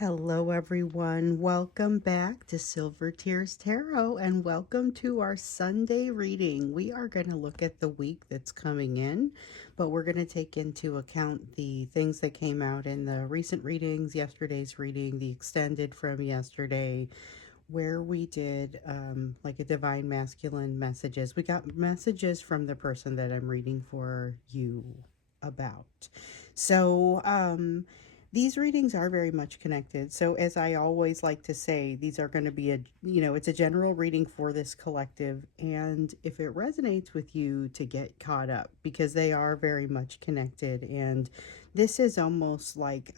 Hello, everyone. Welcome back to Silver Tears Tarot and welcome to our Sunday reading. We are going to look at the week that's coming in, but we're going to take into account the things that came out in the recent readings, yesterday's reading, the extended from yesterday, where we did like a divine masculine messages. We got messages from the person that I'm reading for you about. So, these readings are very much connected. So as I always like to say, these are going to be it's a general reading for this collective. And if it resonates with you, to get caught up because they are very much connected. And this is almost like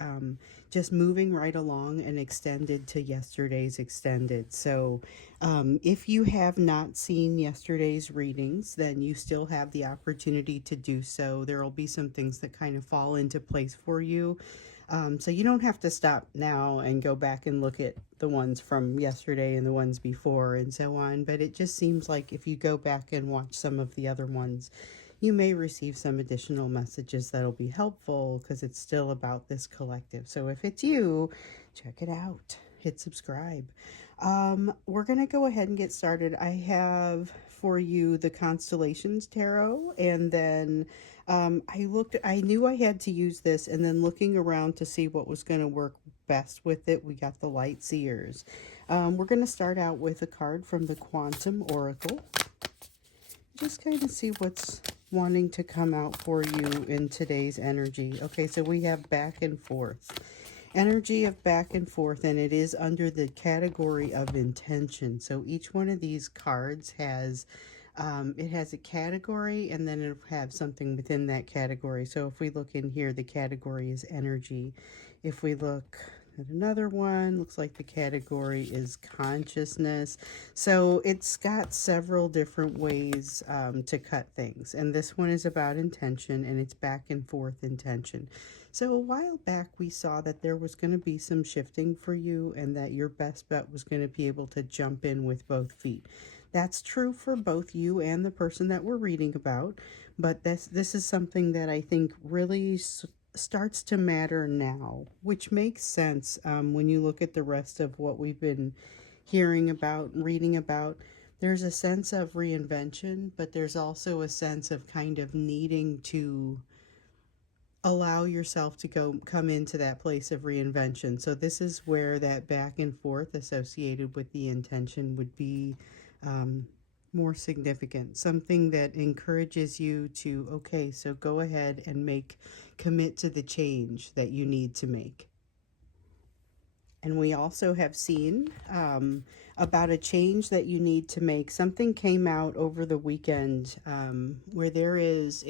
just moving right along and extended to yesterday's extended. So if you have not seen yesterday's readings, then you still have the opportunity to do so. There will be some things that kind of fall into place for you. So you don't have to stop now and go back and look at the ones from yesterday and the ones before and so on. But it just seems like if you go back and watch some of the other ones, you may receive some additional messages that'll be helpful because it's still about this collective. So if it's you, check it out. Hit subscribe. We're going to go ahead and get started. I have for you the Constellations Tarot, and then I knew I had to use this, and then looking around to see what was going to work best with it, we got the Light Seers. We're going to start out with a card from the Quantum Oracle. Just kind of see what's wanting to come out for you in today's energy. Okay, so we have back and forth. Energy of back and forth, and it is under the category of intention. So each one of these cards has it has a category, and then it'll have something within that category. So if we look in here, the category is energy. If we look at another one, looks like the category is consciousness. So it's got several different ways to cut things. And this one is about intention, and it's back and forth intention. So a while back, we saw that there was going to be some shifting for you and that your best bet was going to be able to jump in with both feet. That's true for both you and the person that we're reading about, but this is something that I think really starts to matter now, which makes sense when you look at the rest of what we've been hearing about and reading about. There's a sense of reinvention, but there's also a sense of kind of needing to allow yourself to come into that place of reinvention. So this is where that back and forth associated with the intention would be more significant. Something that encourages you to, okay, so go ahead and commit to the change that you need to make. And we also have seen about a change that you need to make. Something came out over the weekend where there's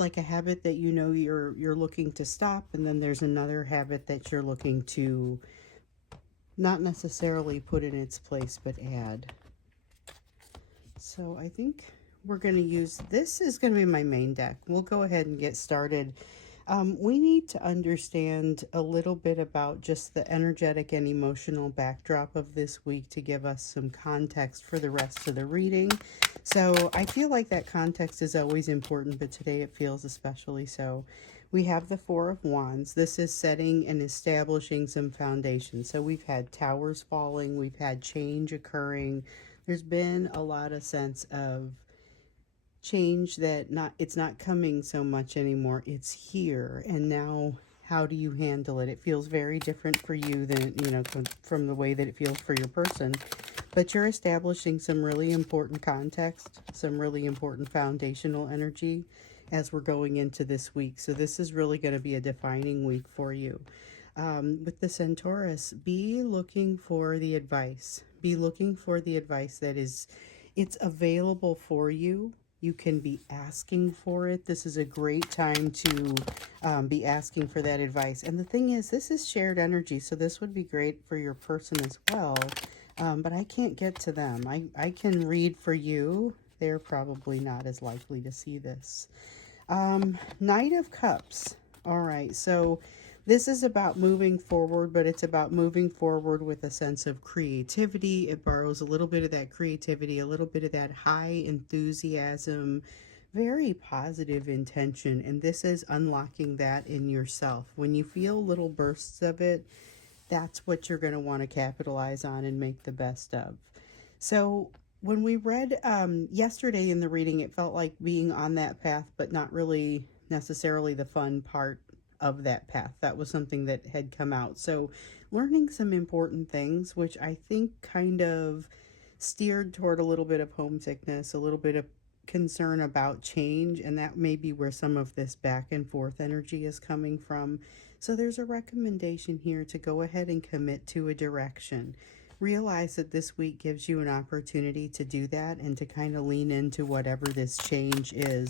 like a habit that you know you're looking to stop, and then there's another habit that you're looking to not necessarily put in its place but add. So I think we're going to use, this is going to be my main deck. We'll go ahead and get started. We need to understand a little bit about just the energetic and emotional backdrop of this week to give us some context for the rest of the reading. So I feel like that context is always important, but today it feels especially so. We have the Four of Wands. This is setting and establishing some foundation. So we've had towers falling, we've had change occurring. There's been a lot of sense of change that it's not coming so much anymore. It's here, and now how do you handle it? It feels very different for you than, from the way that it feels for your person. But you're establishing some really important context, some really important foundational energy as we're going into this week. So this is really going to be a defining week for you. With the Centaurus, be looking for the advice. Be looking for the advice that it's available for you. You can be asking for it. This is a great time to be asking for that advice. And the thing is, this is shared energy, so this would be great for your person as well. But I can't get to them. I can read for you. They're probably not as likely to see this. Knight of Cups. All right, so this is about moving forward, but it's about moving forward with a sense of creativity. It borrows a little bit of that creativity, a little bit of that high enthusiasm, very positive intention. And this is unlocking that in yourself. When you feel little bursts of it, that's what you're going to want to capitalize on and make the best of. So when we read yesterday in the reading, it felt like being on that path, but not really necessarily the fun part of that path. That was something that had come out. So learning some important things, which I think kind of steered toward a little bit of homesickness, a little bit of concern about change, and that may be where some of this back and forth energy is coming from. So there's a recommendation here to go ahead and commit to a direction. Realize that this week gives you an opportunity to do that and to kind of lean into whatever this change is.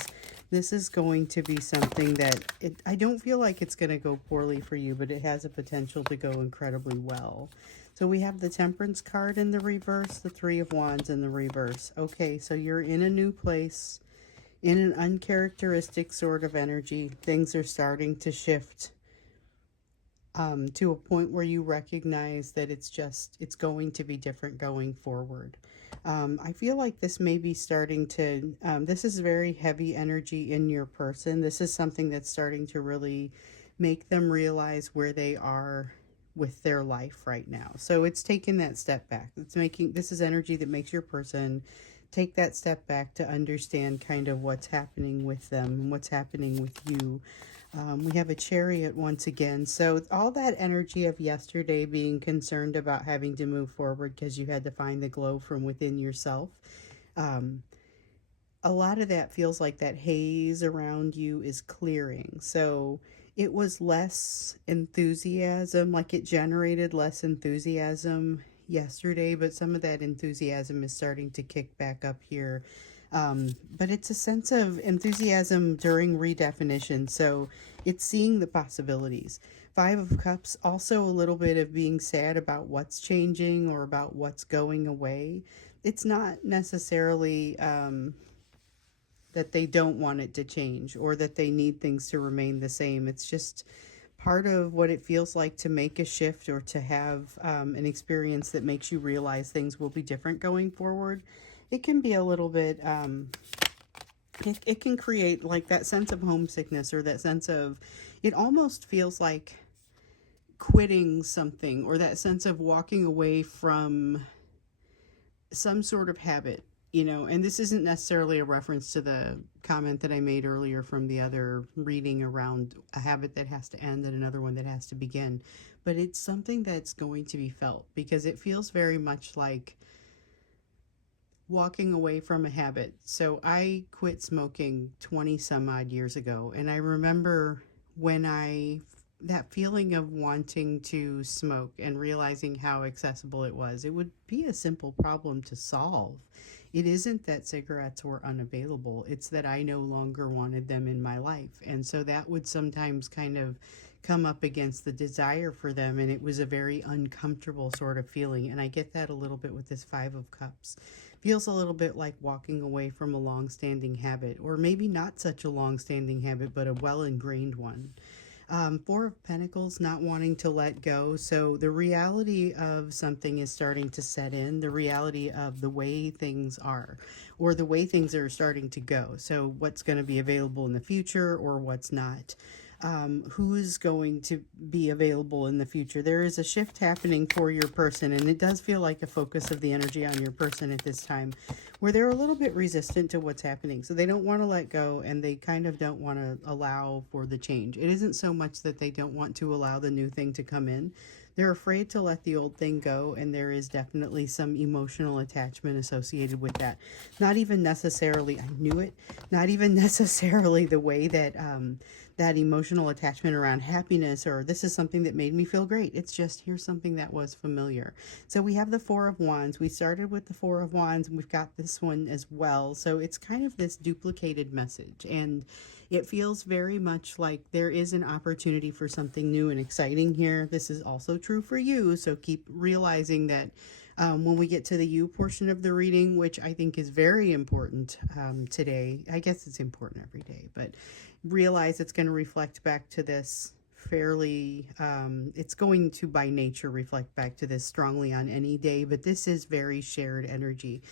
This is going to be something that I don't feel like it's going to go poorly for you, but it has a potential to go incredibly well. So we have the Temperance card in the reverse, the Three of Wands in the reverse. Okay, so you're in a new place, in an uncharacteristic sort of energy. Things are starting to shift to a point where you recognize that it's going to be different going forward. I feel like this may be starting to, this is very heavy energy in your person. This is something that's starting to really make them realize where they are with their life right now. So it's taking that step back. This is energy that makes your person take that step back to understand kind of what's happening with them and what's happening with you. We have a Chariot once again. So all that energy of yesterday, being concerned about having to move forward because you had to find the glow from within yourself. A lot of that feels like that haze around you is clearing. So it was less enthusiasm, like it generated less enthusiasm yesterday, but some of that enthusiasm is starting to kick back up here. But it's a sense of enthusiasm during redefinition. So it's seeing the possibilities. Five of Cups, also a little bit of being sad about what's changing or about what's going away. It's not necessarily that they don't want it to change or that they need things to remain the same. It's just part of what it feels like to make a shift or to have an experience that makes you realize things will be different going forward. It can be a little bit, it can create like that sense of homesickness or that sense of, it almost feels like quitting something or that sense of walking away from some sort of habit, you know. And this isn't necessarily a reference to the comment that I made earlier from the other reading around a habit that has to end and another one that has to begin, but it's something that's going to be felt because it feels very much like walking away from a habit. So I quit smoking 20 some odd years ago, and I remember when that feeling of wanting to smoke and realizing how accessible it was. It would be a simple problem to solve. It isn't that cigarettes were unavailable, it's that I no longer wanted them in my life. And so that would sometimes kind of come up against the desire for them, and it was a very uncomfortable sort of feeling. And I get that a little bit with this Five of Cups. Feels a little bit like walking away from a long-standing habit, or maybe not such a long-standing habit, but a well-ingrained one. Four of Pentacles, not wanting to let go. So the reality of something is starting to set in, the reality of the way things are, or the way things are starting to go. So what's going to be available in the future or what's not. Who's going to be available in the future. There is a shift happening for your person, and it does feel like a focus of the energy on your person at this time where they're a little bit resistant to what's happening. So they don't want to let go, and they kind of don't want to allow for the change. It isn't so much that they don't want to allow the new thing to come in. They're afraid to let the old thing go, and there is definitely some emotional attachment associated with that. Not even necessarily, I knew it, not even necessarily the way that that emotional attachment around happiness or this is something that made me feel great. It's just here's something that was familiar. So we have the Four of Wands. We started with the Four of Wands, and we've got this one as well. So it's kind of this duplicated message, and it feels very much like there is an opportunity for something new and exciting here. This is also true for you, so keep realizing that when we get to the you portion of the reading, which I think is very important today. I guess it's important every day, but realize it's going to reflect back to this fairly, it's going to by nature reflect back to this strongly on any day, but this is very shared energy.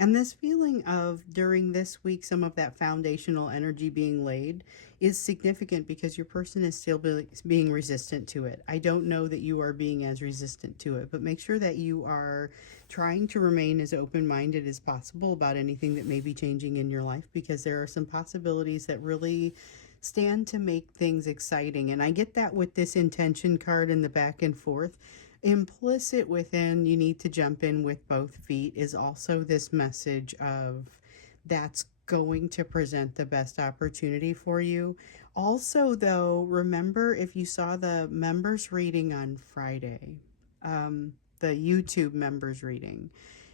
And this feeling of during this week, some of that foundational energy being laid is significant because your person is still being resistant to it. I don't know that you are being as resistant to it, but make sure that you are trying to remain as open-minded as possible about anything that may be changing in your life, because there are some possibilities that really stand to make things exciting. And I get that with this intention card in the back and forth. Implicit within you need to jump in with both feet is also this message of that's going to present the best opportunity for you. Also, though, remember, if you saw the members reading on Friday, the YouTube members reading,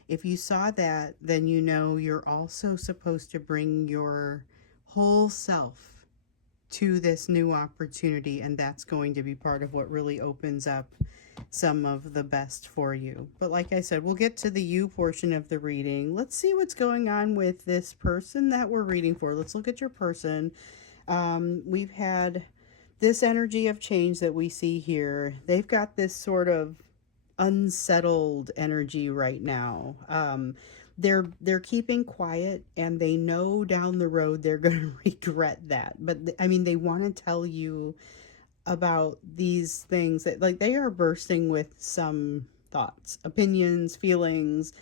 if you saw that, then you know you're also supposed to bring your whole self to this new opportunity, and that's going to be part of what really opens up some of the best for you. But like I said, we'll get to the you portion of the reading. Let's see what's going on with this person that we're reading for. Let's look at your person. We've had this energy of change that we see here. They've got this sort of unsettled energy right now. They're keeping quiet, and they know down the road they're going to regret that. But I mean, they want to tell you about these things that, like, they are bursting with some thoughts, opinions, feelings,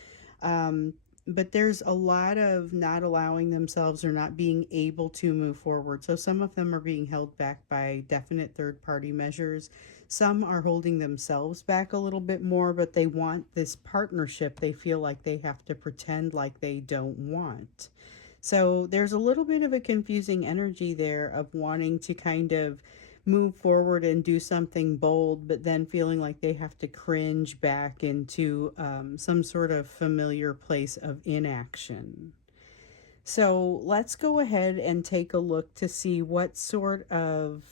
but there's a lot of not allowing themselves or not being able to move forward. So some of them are being held back by definite third-party measures. Some are holding themselves back a little bit more, but they want this partnership they feel like they have to pretend like they don't want. So there's a little bit of a confusing energy there of wanting to kind of move forward and do something bold, but then feeling like they have to cringe back into some sort of familiar place of inaction. So let's go ahead and take a look to see what sort of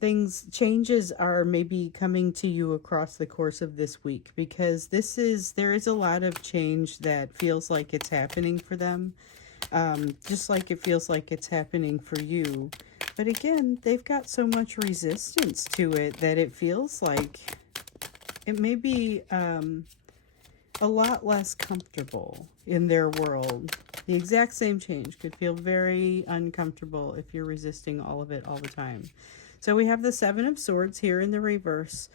things, changes are maybe coming to you across the course of this week, because there is a lot of change that feels like it's happening for them, just like it feels like it's happening for you. But again, they've got so much resistance to it that it feels like it may be a lot less comfortable in their world. The exact same change could feel very uncomfortable if you're resisting all of it all the time. So we have the Seven of Swords here in the reverse.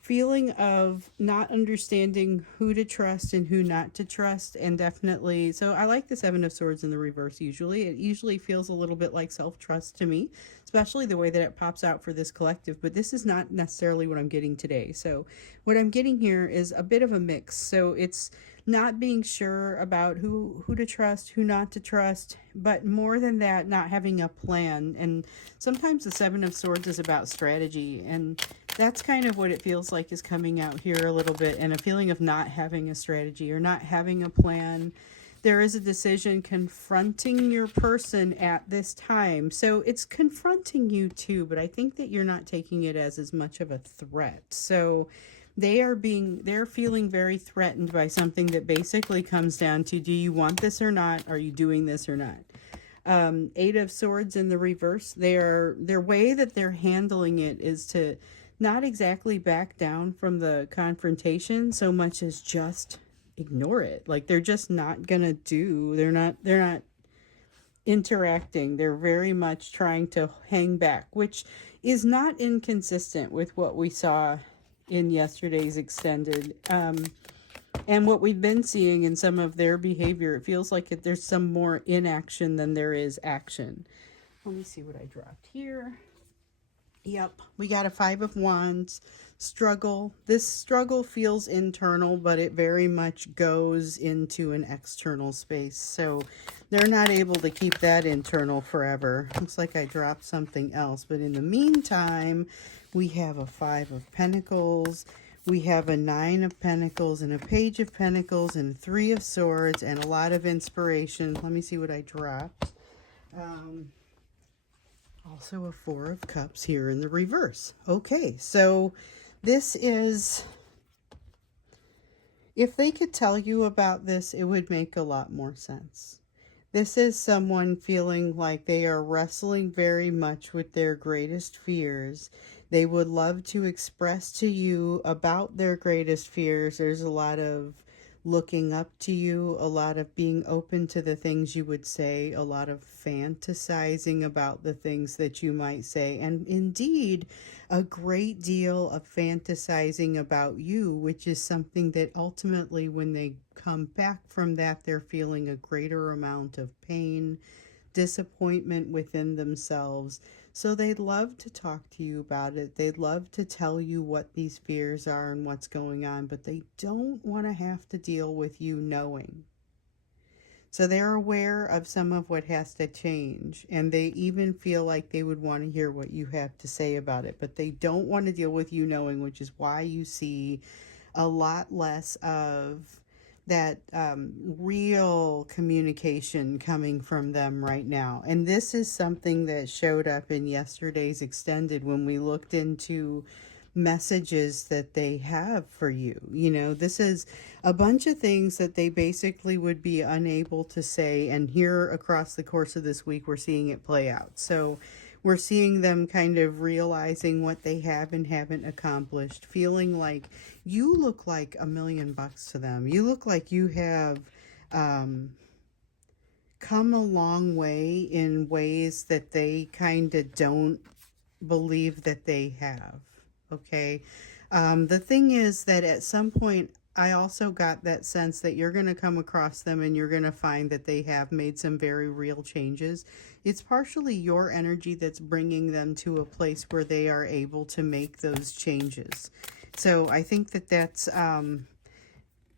Feeling of not understanding who to trust and who not to trust, and definitely, so I like the Seven of Swords in the reverse usually. It usually feels a little bit like self-trust to me, especially the way that it pops out for this collective, but this is not necessarily what I'm getting today. So what I'm getting here is a bit of a mix. So it's not being sure about who to trust, who not to trust, but more than that, not having a plan. And sometimes the Seven of Swords is about strategy, and that's kind of what it feels like is coming out here a little bit, and a feeling of not having a strategy or not having a plan. There is a decision confronting your person at this time. So it's confronting you too, but I think that you're not taking it as much of a threat. So they're feeling very threatened by something that basically comes down to, do you want this or not? Are you doing this or not? Eight of Swords in the reverse. Their way that they're handling it is to not exactly back down from the confrontation so much as just ignore it. Like, they're just not gonna they're not interacting. They're very much trying to hang back, which is not inconsistent with what we saw in yesterday's extended, and what we've been seeing in some of their behavior. It feels like there's some more inaction than there is action. Let me see what I dropped here. Yep, we got a Five of Wands. Struggle. This struggle feels internal, but it very much goes into an external space. So they're not able to keep that internal forever. Looks like I dropped something else. But in the meantime, we have a Five of Pentacles. We have a Nine of Pentacles and a Page of Pentacles and a Three of Swords and a lot of inspiration. Let me see what I dropped. Also a Four of Cups here in the reverse. Okay, so this is, if they could tell you about this, it would make a lot more sense. This is someone feeling like they are wrestling very much with their greatest fears. They would love to express to you about their greatest fears. There's a lot of looking up to you, a lot of being open to the things you would say, a lot of fantasizing about the things that you might say, and indeed, a great deal of fantasizing about you, which is something that ultimately, when they come back from that, they're feeling a greater amount of pain, disappointment within themselves. So they'd love to talk to you about it. They'd love to tell you what these fears are and what's going on, but they don't want to have to deal with you knowing. So they're aware of some of what has to change, and they even feel like they would want to hear what you have to say about it, but they don't want to deal with you knowing, which is why you see a lot less of that real communication coming from them right now. And this is something that showed up in yesterday's extended when we looked into messages that they have for you. You know, this is a bunch of things that they basically would be unable to say, and here across the course of this week we're seeing it play out. So we're seeing them kind of realizing what they have and haven't accomplished, feeling like you look like $1,000,000 to them. You look like you have come a long way in ways that they kind of don't believe that they have. Okay. The thing is that at some point, I also got that sense that you're going to come across them and you're going to find that they have made some very real changes. It's partially your energy that's bringing them to a place where they are able to make those changes. So I think that that's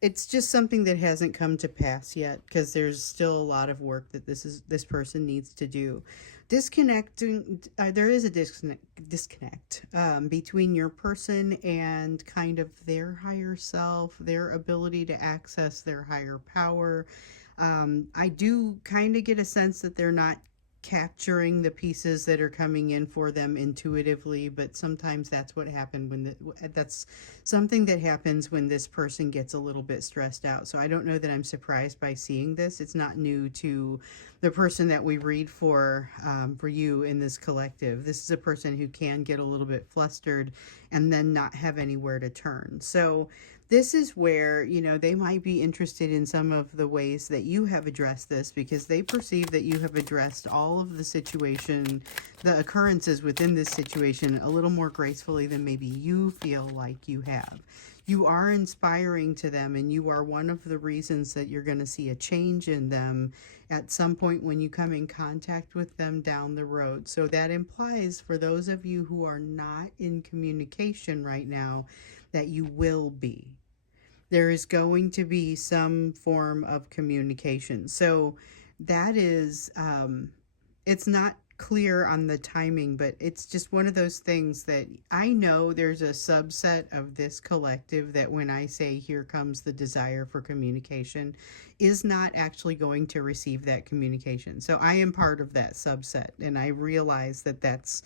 it's just something that hasn't come to pass yet, because there's still a lot of work that this person needs to do. Disconnecting, there is a disconnect between your person and kind of their higher self, their ability to access their higher power. I do kind of get a sense that they're not capturing the pieces that are coming in for them intuitively, but sometimes that's what happened when that's something that happens when this person gets a little bit stressed out. So I don't know that I'm surprised by seeing this. It's not new to the person that we read for you in this collective. This is a person who can get a little bit flustered and then not have anywhere to turn. So this is where, you know, they might be interested in some of the ways that you have addressed this, because they perceive that you have addressed all of the situation, the occurrences within this situation, a little more gracefully than maybe you feel like you have. You are inspiring to them, and you are one of the reasons that you're going to see a change in them at some point when you come in contact with them down the road. So that implies, for those of you who are not in communication right now, that you will be. There is going to be some form of communication. So that is, it's not clear on the timing, but it's just one of those things that I know there's a subset of this collective that, when I say here comes the desire for communication, is not actually going to receive that communication. So I am part of that subset, and I realize that that's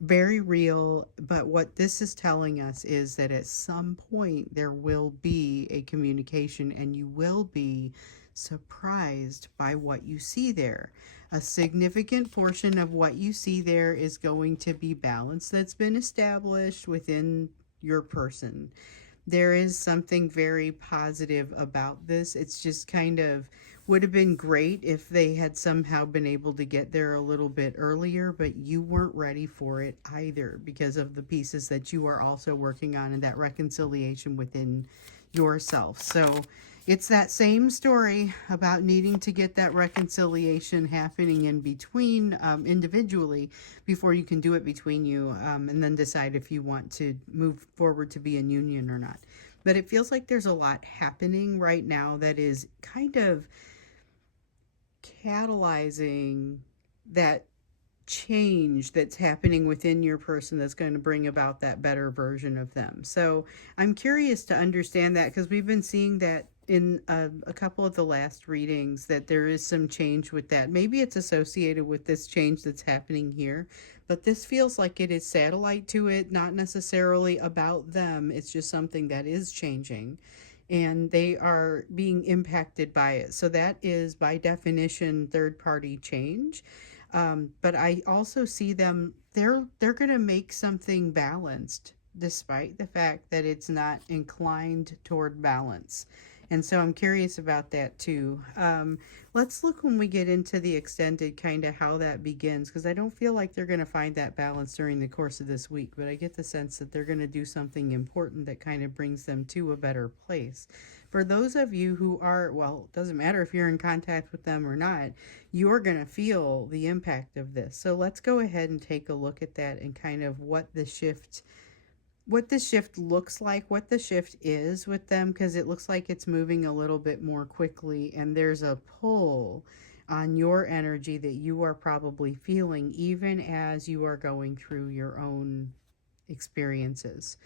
very real. But what this is telling us is that at some point there will be a communication, and you will be surprised by what you see there. A significant portion of what you see there is going to be balance that's been established within your person. There is something very positive about this. It's just kind of would have been great if they had somehow been able to get there a little bit earlier, but you weren't ready for it either, because of the pieces that you are also working on and that reconciliation within yourself. So it's that same story about needing to get that reconciliation happening in between, individually, before you can do it between you, and then decide if you want to move forward to be in union or not. But it feels like there's a lot happening right now that is kind of catalyzing that change that's happening within your person that's going to bring about that better version of them. So I'm curious to understand that, because we've been seeing that in a couple of the last readings, that there is some change with that. Maybe it's associated with this change that's happening here, but this feels like it is satellite to it, not necessarily about them. It's just something that is changing, and they are being impacted by it. So that is, by definition, third-party change. But I also see them, they're going to make something balanced, despite the fact that it's not inclined toward balance. And so I'm curious about that too. Let's look when we get into the extended kind of how that begins, because I don't feel like they're going to find that balance during the course of this week, but I get the sense that they're going to do something important that kind of brings them to a better place. For those of you who are, well, it doesn't matter if you're in contact with them or not, you're going to feel the impact of this. So let's go ahead and take a look at that and kind of what the shift looks like, what the shift is with them, because it looks like it's moving a little bit more quickly, and there's a pull on your energy that you are probably feeling even as you are going through your own experiences.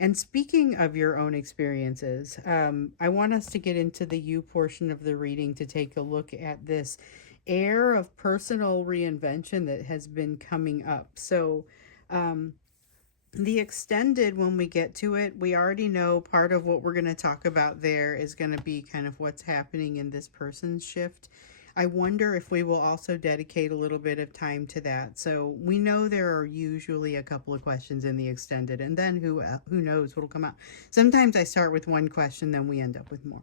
And speaking of your own experiences, I want us to get into the you portion of the reading to take a look at this air of personal reinvention that has been coming up. So, the extended, when we get to it, we already know part of what we're going to talk about there is going to be kind of what's happening in this person's shift. I wonder if we will also dedicate a little bit of time to that. So we know there are usually a couple of questions in the extended, and then who knows what'll come out. Sometimes I start with one question, then we end up with more.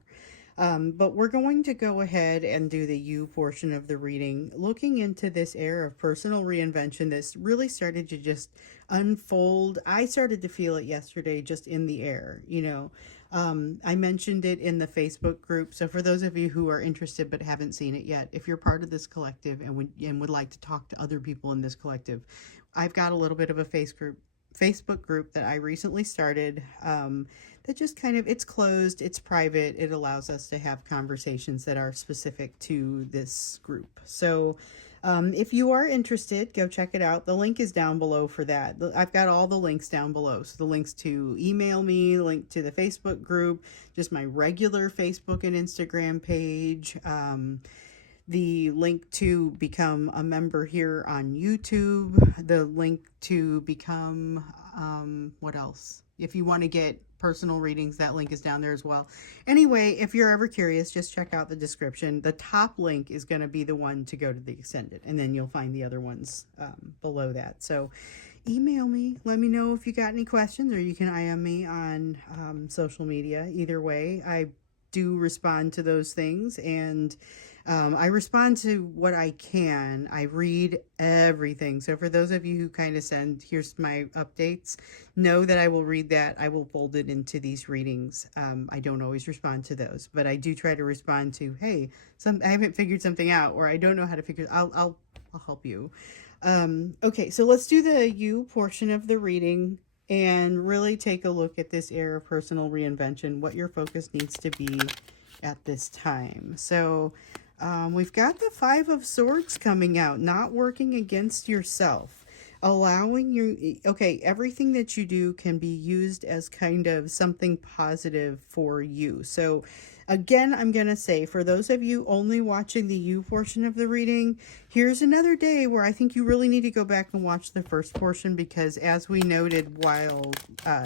But we're going to go ahead and do the you portion of the reading, looking into this era of personal reinvention that's really started to just unfold. I started to feel it yesterday just in the air, you know. I mentioned it in the Facebook group. So for those of you who are interested but haven't seen it yet, if you're part of this collective and would like to talk to other people in this collective, I've got a little bit of a Facebook group that I recently started, that just kind of, it's closed, it's private, it allows us to have conversations that are specific to this group. So if you are interested, go check it out. The link is down below for that. I've got all the links down below. So the links to email me, link to the Facebook group, just my regular Facebook and Instagram page, the link to become a member here on YouTube, the link to become, what else? If you want to get personal readings, that link is down there as well. Anyway, if you're ever curious, just check out the description. The top link is going to be the one to go to the extended, and then you'll find the other ones below that. So email me, let me know if you got any questions, or you can IM me on social media. Either way, I do respond to those things, and I respond to what I can. I read everything. So for those of you who kind of send, here's my updates, know that I will read that. I will fold it into these readings. I don't always respond to those, but I do try to respond to, hey, I haven't figured something out, or I don't know how to figure it. I'll help you. Okay, so let's do the you portion of the reading and really take a look at this era of personal reinvention, what your focus needs to be at this time. So we've got the Five of Swords coming out, not working against yourself, allowing you, okay, everything that you do can be used as kind of something positive for you. So again, I'm going to say, for those of you only watching the you portion of the reading, here's another day where I think you really need to go back and watch the first portion, because as we noted while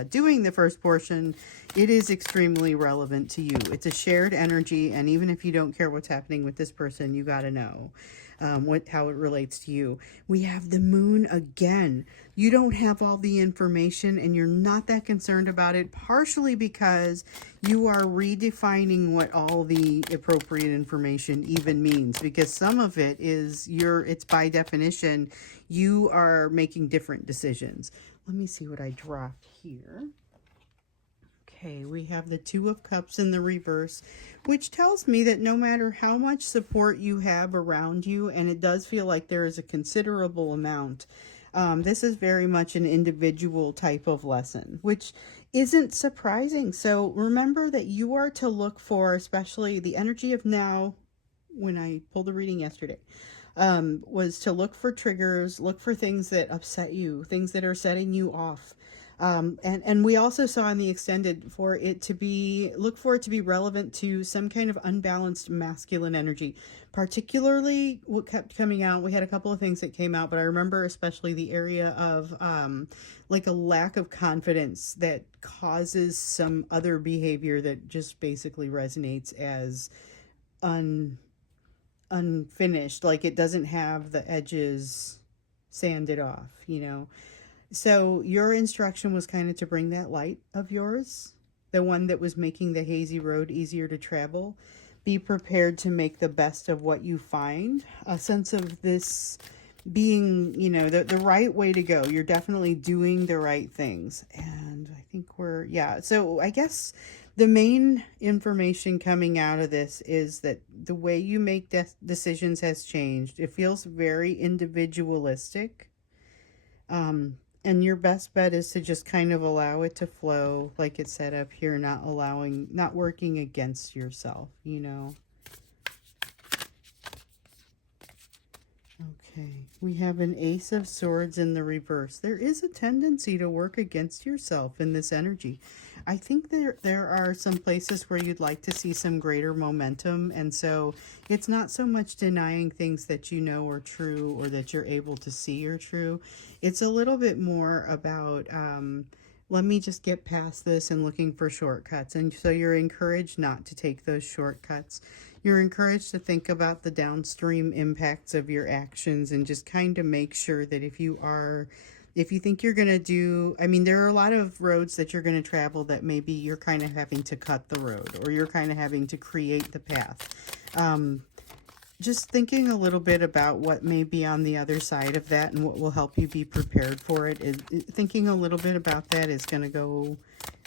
doing the first portion, it is extremely relevant to you. It's a shared energy, and even if you don't care what's happening with this person, you got to know how it relates to you. We have the moon again. You don't have all the information, and you're not that concerned about it, partially because you are redefining what all the appropriate information even means, because some of it is it's by definition, you are making different decisions. Let me see what I dropped here. Okay, we have the Two of Cups in the reverse, which tells me that no matter how much support you have around you, and it does feel like there is a considerable amount, this is very much an individual type of lesson, which isn't surprising. So remember that you are to look for, especially the energy of now, when I pulled the reading yesterday, was to look for triggers, look for things that upset you, things that are setting you off. And we also saw in the extended for it to be, look for it to be relevant to some kind of unbalanced masculine energy, particularly what kept coming out. We had a couple of things that came out, but I remember especially the area of like a lack of confidence that causes some other behavior that just basically resonates as unfinished, like it doesn't have the edges sanded off, you know. So your instruction was kind of to bring that light of yours, the one that was making the hazy road easier to travel. Be prepared to make the best of what you find. A sense of this being, the right way to go. You're definitely doing the right things. And I think yeah. So I guess the main information coming out of this is that the way you make decisions has changed. It feels very individualistic. And your best bet is to just kind of allow it to flow, like it said up here, not working against yourself, Okay, we have an Ace of Swords in the reverse. There is a tendency to work against yourself in this energy. I think there are some places where you'd like to see some greater momentum, and so it's not so much denying things that you know are true or that you're able to see are true. It's a little bit more about let me just get past this and looking for shortcuts. And so you're encouraged not to take those shortcuts. You're encouraged to think about the downstream impacts of your actions and just kind of make sure that if you think you're going to do, there are a lot of roads that you're going to travel that maybe you're kind of having to cut the road or you're kind of having to create the path. Just thinking a little bit about what may be on the other side of that and what will help you be prepared for it. Thinking a little bit about that is going to go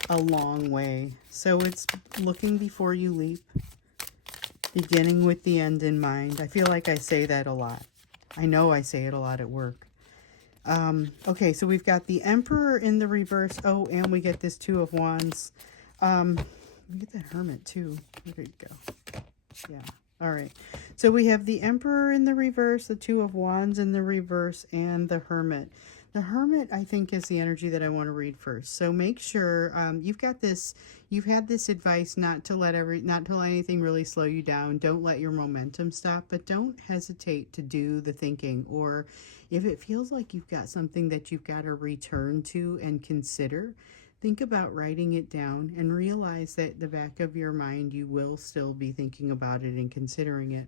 a long way. So it's looking before you leap, beginning with the end in mind. I feel like I say that a lot. I know I say it a lot at work. Okay, so we've got the Emperor in the reverse. Oh, and we get this Two of Wands. We get the Hermit too. There you go. Yeah. All right, so we have the Emperor in the reverse, the Two of Wands in the reverse, and the Hermit. The Hermit, I think, is the energy that I want to read first. So make sure you've had this advice not to let anything really slow you down. Don't let your momentum stop, but don't hesitate to do the thinking. Or if it feels like you've got something that you've got to return to and consider, think about writing it down and realize that the back of your mind, you will still be thinking about it and considering it,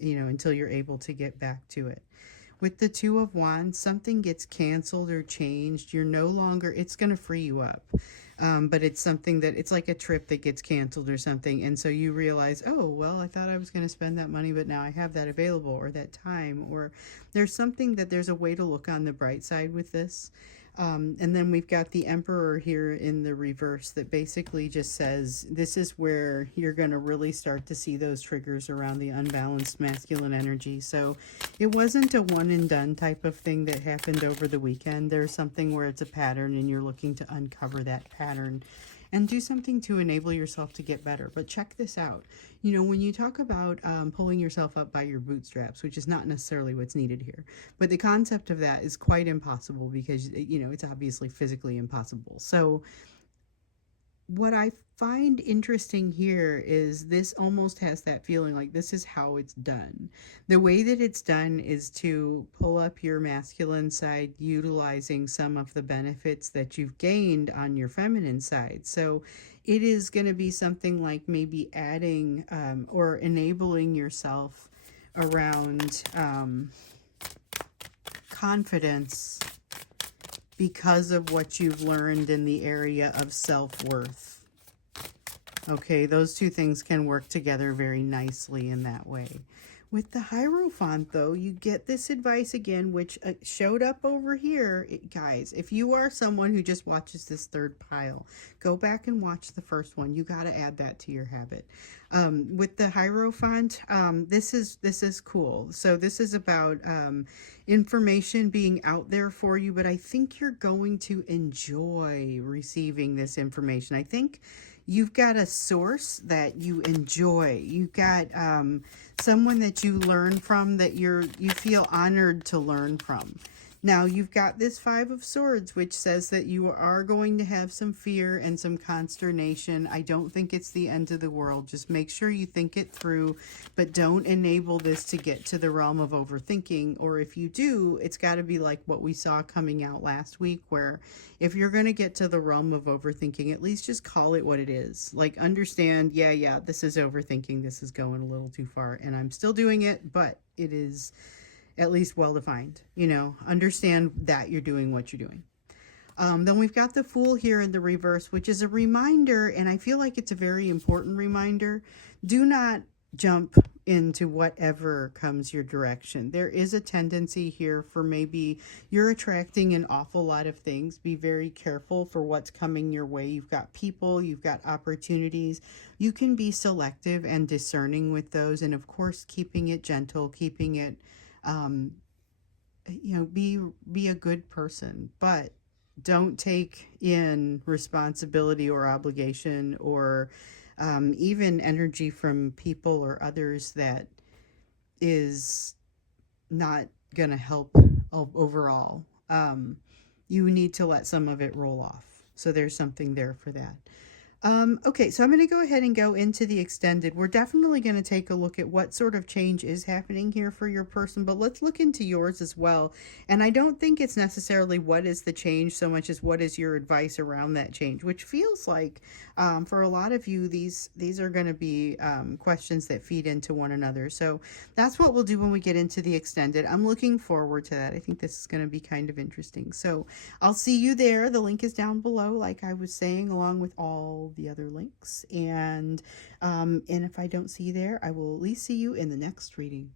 until you're able to get back to it. With the Two of Wands, something gets canceled or changed. It's going to free you up. But it's something that, it's like a trip that gets canceled or something. And so you realize, oh, well, I thought I was going to spend that money, but now I have that available, or that time, or there's a way to look on the bright side with this. And then we've got the Emperor here in the reverse that basically just says this is where you're going to really start to see those triggers around the unbalanced masculine energy. So it wasn't a one and done type of thing that happened over the weekend. There's something where it's a pattern and you're looking to uncover that pattern and do something to enable yourself to get better. But check this out. When you talk about pulling yourself up by your bootstraps, which is not necessarily what's needed here, but the concept of that is quite impossible because, it's obviously physically impossible. So what I find interesting here is this almost has that feeling like this is how it's done. The way that it's done is to pull up your masculine side, utilizing some of the benefits that you've gained on your feminine side. So it is going to be something like maybe adding or enabling yourself around confidence because of what you've learned in the area of self-worth. Okay, those two things can work together very nicely in that way. With the Hierophant, though, you get this advice again, which showed up over here. Guys, if you are someone who just watches this third pile, go back and watch the first one. You got to add that to your habit. With the Hierophant, this is cool. So this is about information being out there for you, but I think you're going to enjoy receiving this information. I think you've got a source that you enjoy. You've got someone that you learn from that you feel honored to learn from. Now, you've got this Five of Swords, which says that you are going to have some fear and some consternation. I don't think it's the end of the world. Just make sure you think it through, but don't enable this to get to the realm of overthinking. Or if you do, it's got to be like what we saw coming out last week, where if you're going to get to the realm of overthinking, at least just call it what it is. Like, understand, yeah, this is overthinking. This is going a little too far, and I'm still doing it, but it is at least well-defined. Understand that you're doing what you're doing. Then we've got the Fool here in the reverse, which is a reminder, and I feel like it's a very important reminder. Do not jump into whatever comes your direction. There is a tendency here for maybe you're attracting an awful lot of things. Be very careful for what's coming your way. You've got people, you've got opportunities. You can be selective and discerning with those, and of course, keeping it gentle, keeping it, um, be a good person, but don't take in responsibility or obligation or even energy from people or others that is not going to help overall. You need to let some of it roll off. So there's something there for that. Okay, so I'm going to go ahead and go into the extended. We're definitely going to take a look at what sort of change is happening here for your person, but let's look into yours as well. And I don't think it's necessarily what is the change so much as what is your advice around that change, which feels like for a lot of you, these are going to be questions that feed into one another. So that's what we'll do when we get into the extended. I'm looking forward to that. I think this is going to be kind of interesting. So I'll see you there. The link is down below, like I was saying, along with all the other links. And if I don't see you there, I will at least see you in the next reading.